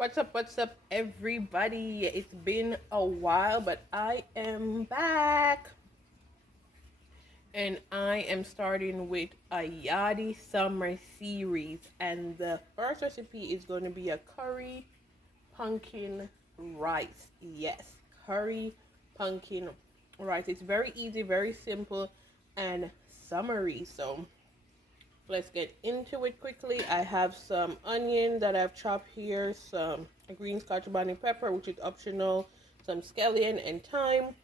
What's up, everybody? It's been a while, but I am back. And I am starting with a Yaadi summer series. And the first recipe is going to be a curry pumpkin rice. Yes, curry pumpkin rice. It's very easy, very simple, and summery. So let's get into it quickly. I have some onion that I've chopped here, some green scotch bonnet pepper, which is optional, some scallion and thyme.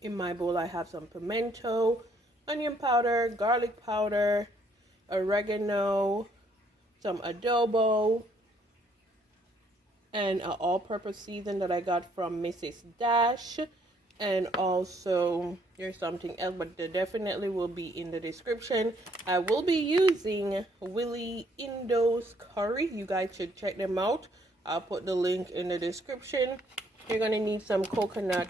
In my bowl, I have some pimento, onion powder, garlic powder, oregano, some adobo, and an all-purpose season that I got from Mrs. Dash. And also there's something else, but there definitely will be in the description. I will be using Willie Indo's curry. You guys should check them out. I'll put the link in the description. You're gonna need some coconut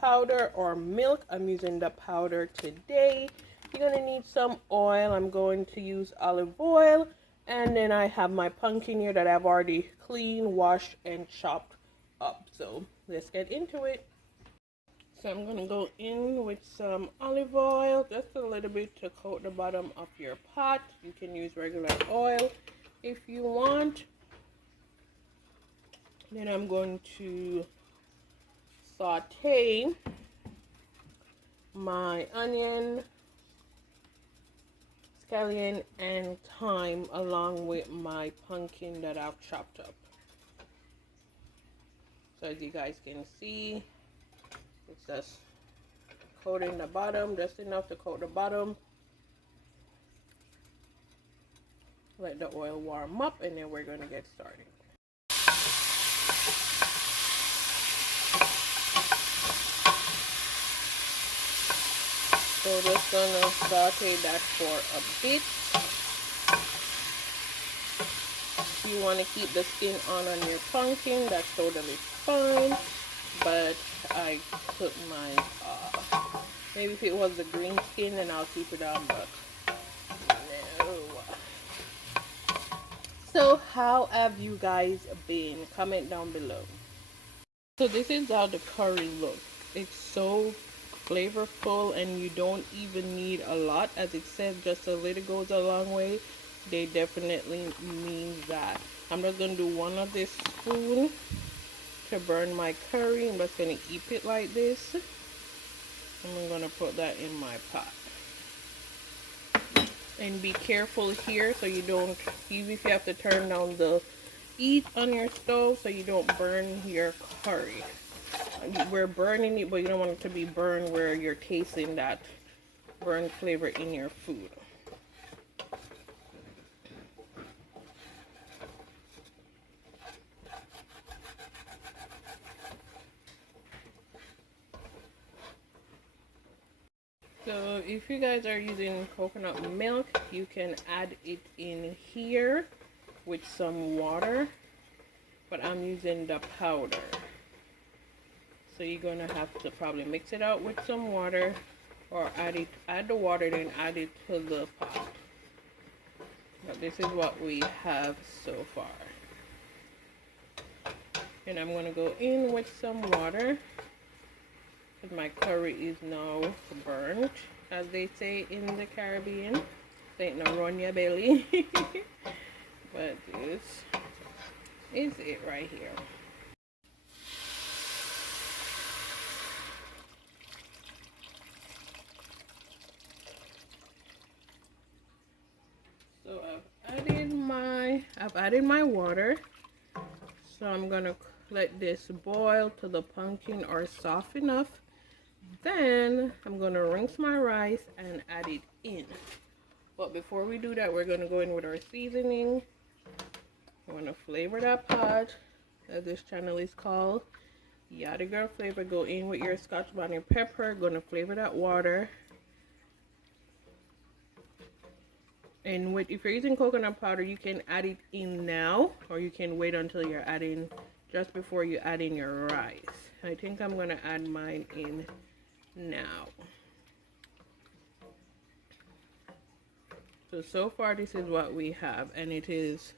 powder or milk. I'm using the powder today. You're gonna need some oil. I'm going to use olive oil. And then I have my pumpkin here that I've already cleaned, washed, and chopped up. So let's get into it. So I'm going to go in with some olive oil, just a little bit to coat the bottom of your pot. You can use regular oil if you want. Then I'm going to saute my onion, scallion, and thyme along with my pumpkin that I've chopped up. So as you guys can see, it's just coating the bottom, just enough to coat the bottom. Let the oil warm up, and then we're going to get started. So just gonna saute that for a bit. If you want to keep the skin on your pumpkin, that's totally fine. But I took my maybe if it was the green skin, then I'll keep it on, but no. So how have you guys been? Comment down below. So this is how the curry looks. It's so flavorful, and you don't even need a lot. As it says, just a little goes a long way. They definitely mean that. I'm just gonna do one of this spoon to burn my curry. I'm just going to keep it like this, and I'm going to put that in my pot. And be careful here so you don't, even if you have to turn down the heat on your stove so you don't burn your curry. We're burning it, but you don't want it to be burned where you're tasting that burnt flavor in your food. So if you guys are using coconut milk, you can add it in here with some water, but I'm using the powder. So you're gonna have to probably mix it out with some water, or add the water, then add it to the pot. But this is what we have so far. And I'm gonna go in with some water, because my curry is now burnt, as they say in the Caribbean. It ain't no run your belly. But this is it right here. So I've added my water. So I'm gonna let this boil till the pumpkin are soft enough. Then I'm going to rinse my rice and add it in. But before we do that, we're going to go in with our seasoning. I want to flavor that pot, as this channel is called. Yaadi Gurl flavor. Go in with your scotch bonnet pepper. Going to flavor that water. And if you're using coconut powder, you can add it in now, or you can wait until you're adding, just before you add in your rice. I think I'm going to add mine in now. So far this is what we have, and it is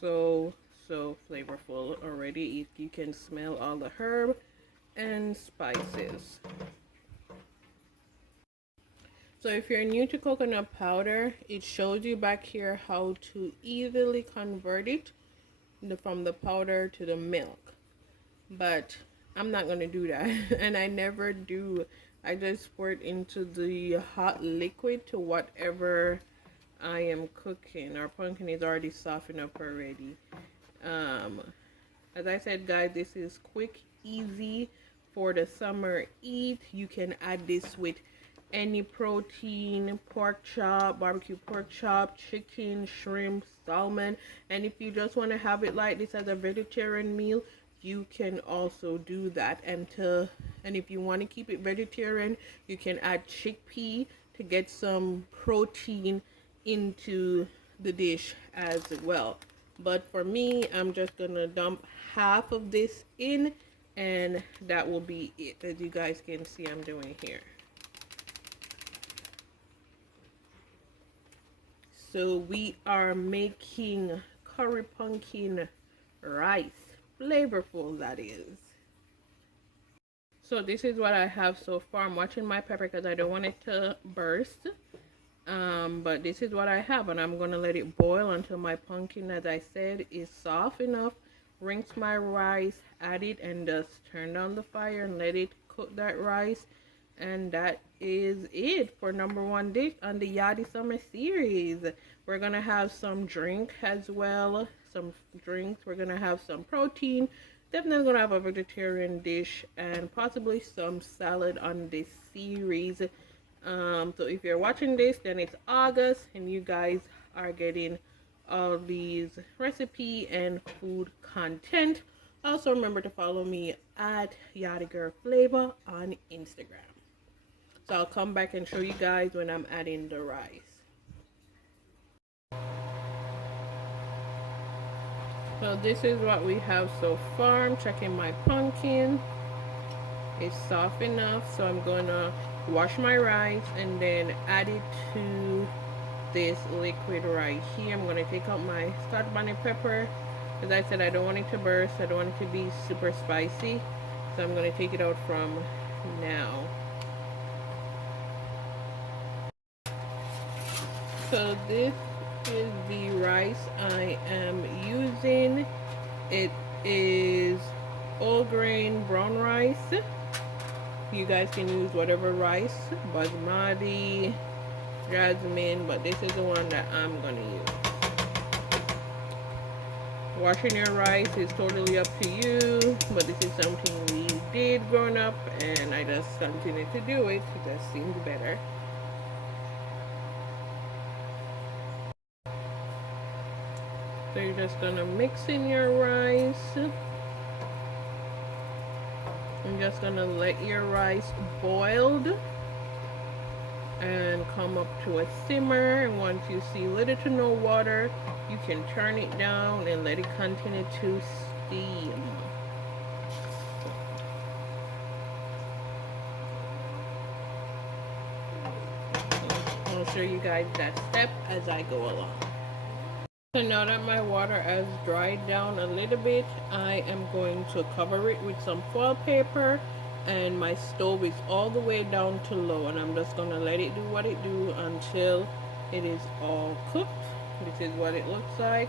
so so flavorful already. You can smell all the herb and spices. So if you're new to coconut powder, it shows you back here how to easily convert it from the powder to the milk. But I'm not going to do that. And I never do. I just pour it into the hot liquid to whatever I am cooking. Our pumpkin is already softened up already. As I said, guys, this is quick, easy for the summer eat. You can add this with any protein, pork chop, barbecue pork chop, chicken, shrimp, salmon. And if you just want to have it like this as a vegetarian meal, you can also do that. And if you want to keep it vegetarian, you can add chickpea to get some protein into the dish as well. But for me, I'm just gonna dump half of this in, and that will be it. As you guys can see, I'm doing here. So we are making curry pumpkin rice. Flavorful, that is. So this is what I have so far. I'm watching my pepper because I don't want it to burst. But this is what I have, and I'm gonna let it boil until my pumpkin, as I said, is soft enough. Rinse my rice, add it, and just turn down the fire and let it cook that rice. And that is it for #1 dish on the Yaadi Summer Series. We're gonna have some drink as well, some drinks. We're gonna have some protein. Definitely gonna have a vegetarian dish and possibly some salad on this series. So if you're watching this, then it's August, and you guys are getting all these recipe and food content. Also remember to follow me at Yaadi Gurl Flavor on Instagram. So I'll come back and show you guys when I'm adding the rice. So this is what we have so far. I'm checking my pumpkin. It's soft enough, so I'm gonna wash my rice and then add it to this liquid right here. I'm gonna take out my scotch bonnet pepper. As I said, I don't want it to burst. I don't want it to be super spicy, so I'm gonna take it out from now. So this is the rice I am using. It is all grain brown rice. You guys can use whatever rice, basmati, jasmine, but this is the one that I'm gonna use. Washing your rice is totally up to you, but this is something we did growing up, and I just continue to do it. It just seems better. So you're just gonna mix in your rice. I'm just gonna let your rice boil and come up to a simmer. And once you see little to no water, you can turn it down and let it continue to steam. I'll show you guys that step as I go along. So now that my water has dried down a little bit, I am going to cover it with some foil paper, and my stove is all the way down to low, and I'm just going to let it do what it do until it is all cooked. This is what it looks like.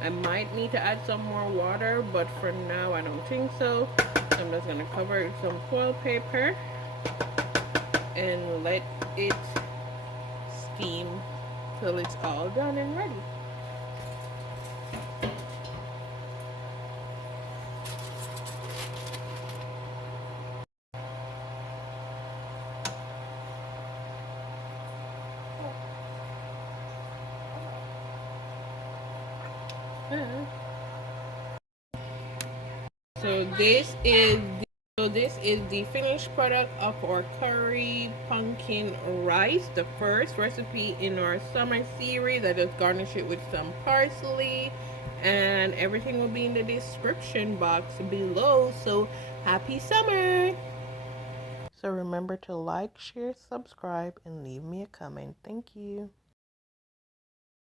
I might need to add some more water, but for now I don't think so. I'm just going to cover it with some foil paper and let it steam till it's all done and ready. So this is the finished product of our curry pumpkin rice, the first recipe in our summer series. I just garnish it with some parsley, and everything will be in the description box below. So happy summer. So remember to like, share, subscribe, and leave me a comment. Thank you.